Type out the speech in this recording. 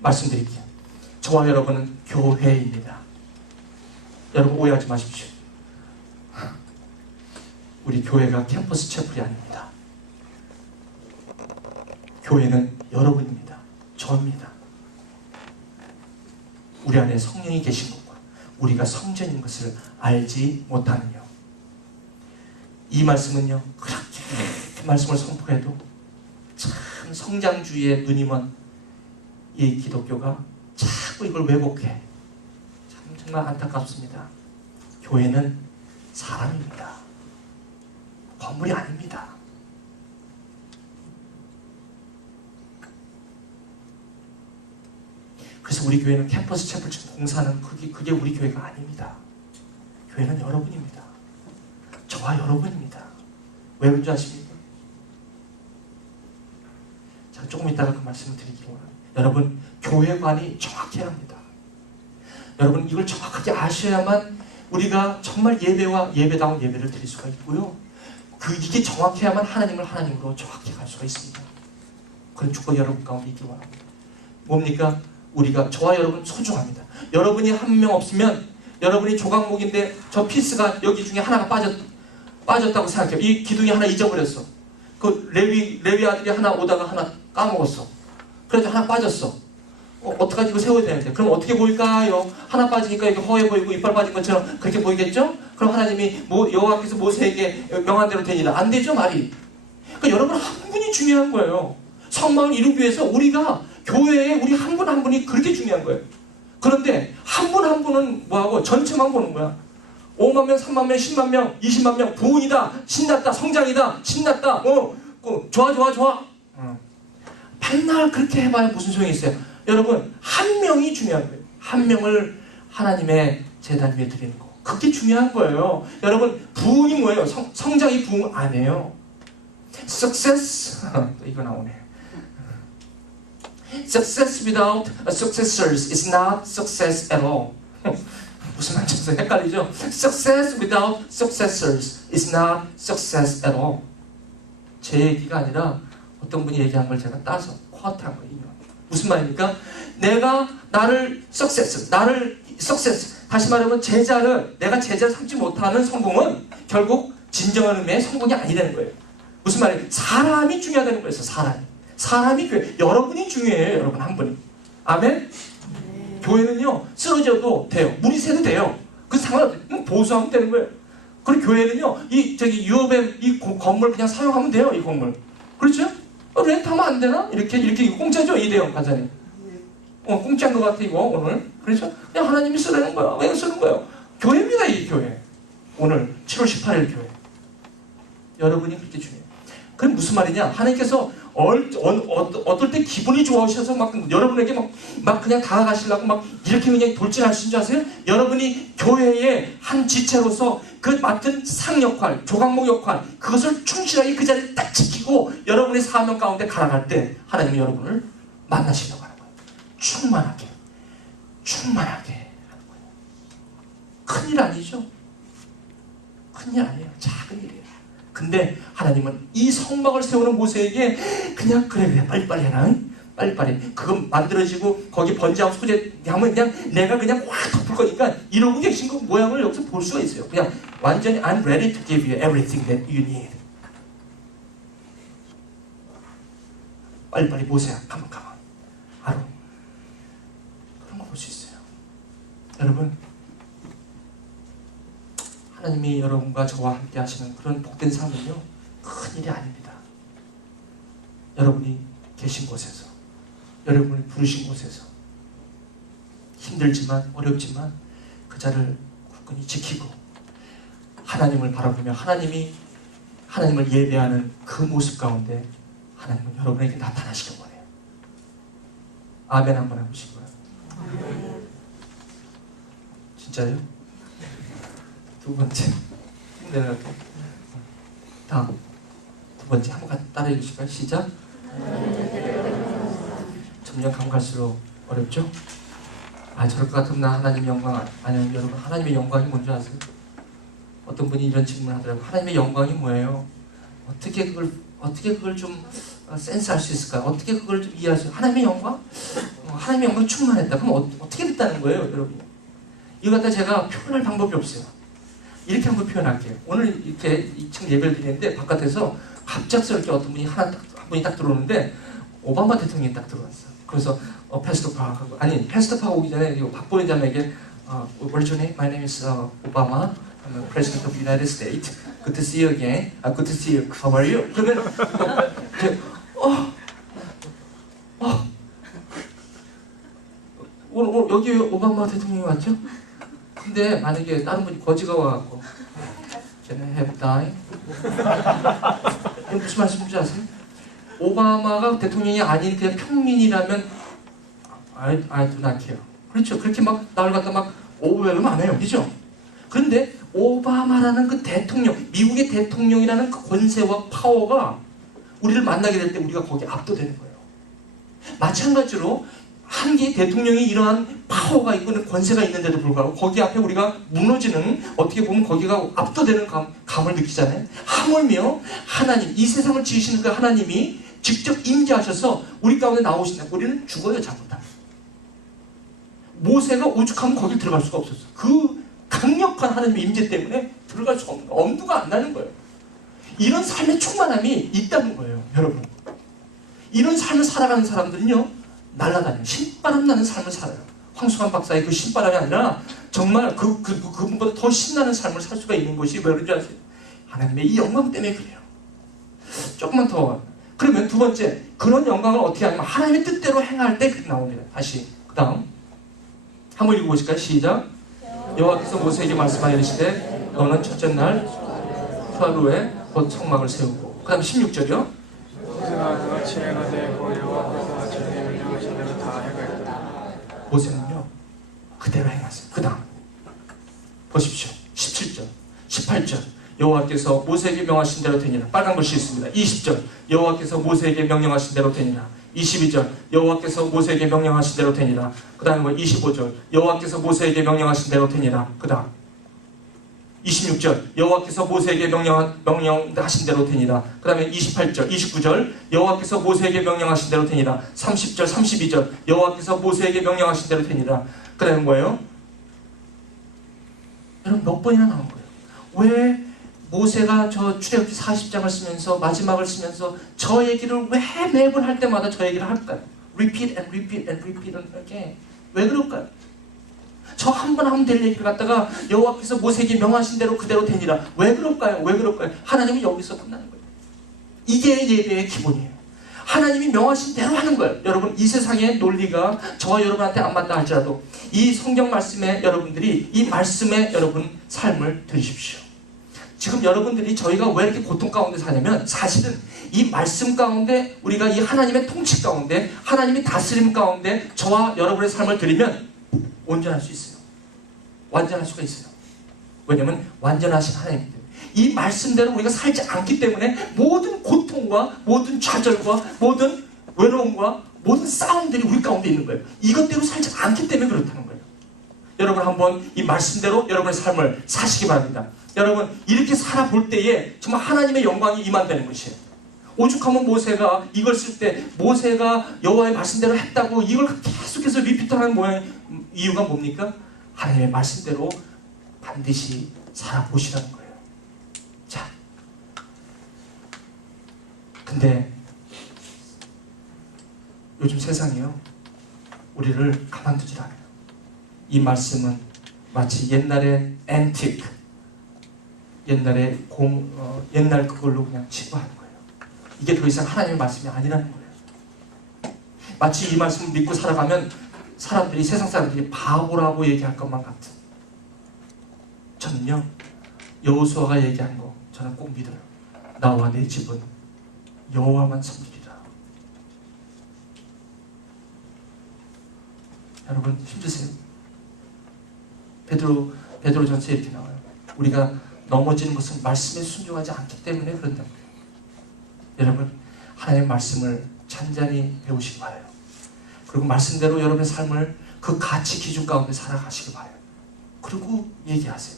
말씀드릴게요. 저와 여러분은 교회입니다. 여러분 오해하지 마십시오. 우리 교회가 캠퍼스 채플이 아닙니다. 교회는 여러분입니다. 저입니다. 우리 안에 성령이 계신 것과 우리가 성전인 것을 알지 못하느냐. 이 말씀은요, 그렇게 말씀을 선포해도 참 성장주의에 눈이 먼 이 기독교가 자꾸 이걸 왜곡해. 정말 안타깝습니다. 교회는 사람입니다. 건물이 아닙니다. 그래서 우리 교회는 캠퍼스 채플 공사는 그게 우리 교회가 아닙니다. 교회는 여러분입니다. 저와 여러분입니다. 왜 그런지 아십니까? 자, 조금 이따가 그 말씀을 드리기로 합니다. 여러분, 교회관이 정확해야 합니다. 여러분, 이걸 정확하게 아셔야만 우리가 정말 예배와 예배다운 예배를 드릴 수가 있고요. 이게 정확해야만 하나님을 하나님으로 정확히 갈 수가 있습니다. 그런 축복 여러분 가운데 있기 바랍니다. 뭡니까? 우리가, 저와 여러분 소중합니다. 여러분이 한 명 없으면, 여러분이 조각목인데 저 피스가 여기 중에 하나가 빠졌다고 생각해요. 이 기둥이 하나 잊어버렸어. 그 레위 아들이 하나 오다가 하나 까먹었어. 그래서 하나 빠졌어. 어떡하지? 이거 세워야 되는데. 그럼 어떻게 보일까요? 하나 빠지니까 이게 허해 보이고 이빨 빠진 것처럼 그렇게 보이겠죠? 그럼 하나님이 여호와께서 모세에게 명한 대로 되니라. 안 되죠, 말이. 그러니까 여러분 한 분이 중요한 거예요. 성막을 이루기 위해서 우리가 교회에 우리 한 분 한 분이 그렇게 중요한 거예요. 그런데 한 분 한 분은 뭐하고 전체만 보는 거야. 5만 명, 3만 명, 10만 명, 20만 명, 부흥이다, 신났다, 성장이다, 신났다, 좋아. 맨날 그렇게 해봐야 무슨 소용이 있어요. 여러분, 한 명이 중요한 거예요. 한 명을 하나님의 제단 위에 드리는 거. 그게 중요한 거예요. 여러분, 부흥이 뭐예요? 성장이 부흥 아니에요. Success, 또 이거 나오네. Success without successors is not success at all. 무슨 말인지 헷갈리죠? Success without successors is not success at all. 제 얘기가 아니라 어떤 분이 얘기한 걸 제가 따서 쿼트한 거예요. 무슨 말입니까? 나를 success, 다시 말하면 내가 제자를 삼지 못하는 성공은 결국 진정한 의미의 성공이 아니라는 거예요. 무슨 말이에요? 사람이 중요하다는 거예요. 사람이 교회, 여러분이 중요해요. 여러분 한 분이. 아멘? 교회는요, 쓰러져도 돼요. 물이 새도 돼요. 그 상관없어요. 보수하면 되는 거예요. 그리고 교회는요, 유업의 이 건물 그냥 사용하면 돼요. 이 건물. 그렇죠? 렌트하면 안 되나? 이렇게 공짜죠? 이대형 가자니. 공짜인 것 같아, 이거, 오늘. 그렇죠? 그냥 하나님이 쓰라는 거야. 왜 쓰는 거예요? 교회입니다, 이 교회. 오늘 7월 18일 교회. 여러분이 그렇게 중요해요. 그럼 무슨 말이냐? 하나님께서 어떨 때 기분이 좋아하셔서 여러분에게 막 그냥 다가가시려고 이렇게 그냥 돌진하신 줄 아세요? 여러분이 교회의 한 지체로서 그 맡은 상 역할, 조각목 역할, 그것을 충실하게 그 자리를 딱 지키고 여러분의 사명 가운데 갈아갈 때 하나님이 여러분을 만나시려고 하는 거예요. 충만하게 하는 거예요. 큰일 아니죠? 큰일 아니에요. 작은 일이에요. 근데 하나님은 이 성막을 세우는 모세에게 그냥 그래 빨리빨리 해라. 빨리빨리. 그거 만들어지고 거기 번제하고 소재하면 그냥 내가 그냥 확 덮을 거니까 이러고 계신 그 모양을 여기서 볼 수가 있어요. 그냥 완전히 I'm ready to give you everything that you need. 빨리빨리 모세야. 가만. 아론. 그런 거 볼 수 있어요. 여러분, 하나님이 여러분과 저와 함께 하시는 그런 복된 삶은요, 큰일이 아닙니다. 여러분이 계신 곳에서, 여러분을 부르신 곳에서 힘들지만 어렵지만 그 자를 굳건히 지키고 하나님을 바라보며 하나님을 예배하는 그 모습 가운데 하나님은 여러분에게 나타나시길 원해요. 아멘 한번 해보시고요. 진짜요? 두 번째 내려갈게요. 다음 두 번째 한번 따라해 주실까요? 시작. 점점 갈수록 어렵죠? 저럴 것 같으면 나 하나님의 영광 아니요. 여러분, 하나님의 영광이 뭔지 아세요? 어떤 분이 이런 질문을 하더라고요. 하나님의 영광이 뭐예요? 어떻게 그걸 좀 센스할 수 있을까요? 어떻게 그걸 좀 이해할 수 있을까요? 하나님의 영광? 하나님의 영광 충만했다. 그럼 어떻게 됐다는 거예요, 여러분? 이거 갖다 제가 표현할 방법이 없어요. 이렇게 한번 표현할게요. 오늘 이렇게 2층 예배를 드리는데 바깥에서 갑작스럽게 어떤 분이 한 분이 딱 들어오는데 오바마 대통령이 딱 들어왔어. 그래서 패스터 파하고 패스터 파 오기 전에 박보현 자매에게 What's your name? My name is Obama. I'm the President of the United States. Good to see you again. Good to see you. How are you? 그러면 오늘 여기 오바마 대통령이 왔죠? 근데 만약에 다른 분이 거지가 와갖고 Can I have time? 이게 무슨 말씀인지 아세요? 오바마가 대통령이 아닌 그냥 평민이라면 I do not care. 그렇죠. 그렇게 막 나를 갖다 막 오버웰름 안 해요. 그죠? 그런데 오바마라는 그 대통령, 미국의 대통령이라는 그 권세와 파워가 우리를 만나게 될 때 우리가 거기에 압도되는 거예요. 마찬가지로 한 개의 대통령이 이러한 파워가 있고 권세가 있는데도 불구하고 거기 앞에 우리가 무너지는, 어떻게 보면 거기가 압도되는 감을 느끼잖아요. 하물며 하나님, 이 세상을 지으시는 그 하나님이 직접 임재하셔서 우리 가운데 나오신다. 우리는 죽어요, 자꾸 다. 모세가 오죽하면 거길 들어갈 수가 없었어. 그 강력한 하나님의 임재 때문에 들어갈 수가 없는 거예요. 엄두가 안 나는 거예요. 이런 삶의 충만함이 있다는 거예요, 여러분. 이런 삶을 살아가는 사람들은요, 날아다녀요. 신바람 나는 삶을 살아요. 황수관 박사의 그 신바람이 아니라 정말 그분보다 더 신나는 삶을 살 수가 있는 것이 왜 그런지 아세요? 하나님의 이 영광 때문에 그래요. 조금만 더. 그러면 두 번째, 그런 영광을 어떻게 하냐면 하나님의 뜻대로 행할 때 그렇게 나옵니다. 다시 그 다음 한번 읽어보실까요? 시작. 여호와께서 모세에게 말씀하여 이르시되 너는 첫째 날 수확 후에 곧 성막을 세우고, 그 다음 16절이요. 모세는요 그대로 행하세요. 그 다음 보십시오. 17절 18절 여호와께서 모세에게 명하신 대로 되니라. 빨간 글씨 있습니다. 20절 여호와께서 모세에게 명령하신 대로 되니라. 22절 여호와께서 모세에게 명령하신 대로 되니라. 그 다음에 25절 여호와께서 모세에게 명령하신 대로 되니라. 그 다음 26절 여호와께서 모세에게 명령하신 대로 되니라. 그 다음에 28절 29절 여호와께서 모세에게 명령하신 대로 되니라. 30절 32절 여호와께서 모세에게 명령하신 대로 되니라. 그 다음에 뭐예요? 여러분 몇 번이나 나온 거예요. 왜 모세가 저 출애굽기 40장을 쓰면서 마지막을 쓰면서 저 얘기를 왜 매번 할 때마다 저 얘기를 할까요? Repeat and repeat and repeat and again. 왜 그럴까요? 저 한 번 하면 될 얘기를 갖다가 여호와께서 모세에게 명하신 대로 그대로 되니라. 왜 그럴까요? 왜 그럴까요? 하나님은 여기서 끝나는 거예요. 이게 예배의 기본이에요. 하나님이 명하신 대로 하는 거예요. 여러분 이 세상의 논리가 저와 여러분한테 안 맞다 할지라도 이 성경 말씀에 여러분들이 이 말씀에 여러분 삶을 들이십시오. 지금 여러분들이 저희가 왜 이렇게 고통 가운데 사냐면 사실은 이 말씀 가운데 우리가 이 하나님의 통치 가운데 하나님의 다스림 가운데 저와 여러분의 삶을 드리면 온전할 수 있어요. 완전할 수가 있어요. 왜냐하면 완전하신 하나님이기 때문에 이 말씀대로 우리가 살지 않기 때문에 모든 고통과 모든 좌절과 모든 외로움과 모든 싸움들이 우리 가운데 있는 거예요. 이것대로 살지 않기 때문에 그렇다는 거예요. 여러분 한번 이 말씀대로 여러분의 삶을 사시기 바랍니다. 여러분 이렇게 살아볼 때에 정말 하나님의 영광이 임한다는 것이에요. 오죽하면 모세가 이걸 쓸 때 모세가 여호와의 말씀대로 했다고 이걸 계속해서 리피트하는 이유가 뭡니까? 하나님의 말씀대로 반드시 살아보시라는 거예요. 자, 근데 요즘 세상이요 우리를 가만두질 않아요. 이 말씀은 마치 옛날의 앤틱, 옛날에 옛날 그걸로 그냥 치부하는 거예요. 이게 더 이상 하나님의 말씀이 아니라는 거예요. 마치 이 말씀을 믿고 살아가면 사람들이, 세상 사람들이 바보라고 얘기할 것만 같은. 저는요 여호수아가 얘기한 거 저는 꼭 믿어요. 나와 내 집은 여호와만 섬기리라. 여러분 힘드세요? 베드로전서에 이렇게 나와요. 우리가 넘어지는 것은 말씀에 순종하지 않기 때문에 그런다는 거예요. 여러분 하나님의 말씀을 잔잔히 배우시기 바라요. 그리고 말씀대로 여러분의 삶을 그 가치 기준 가운데 살아가시기 바라요. 그리고 얘기하세요.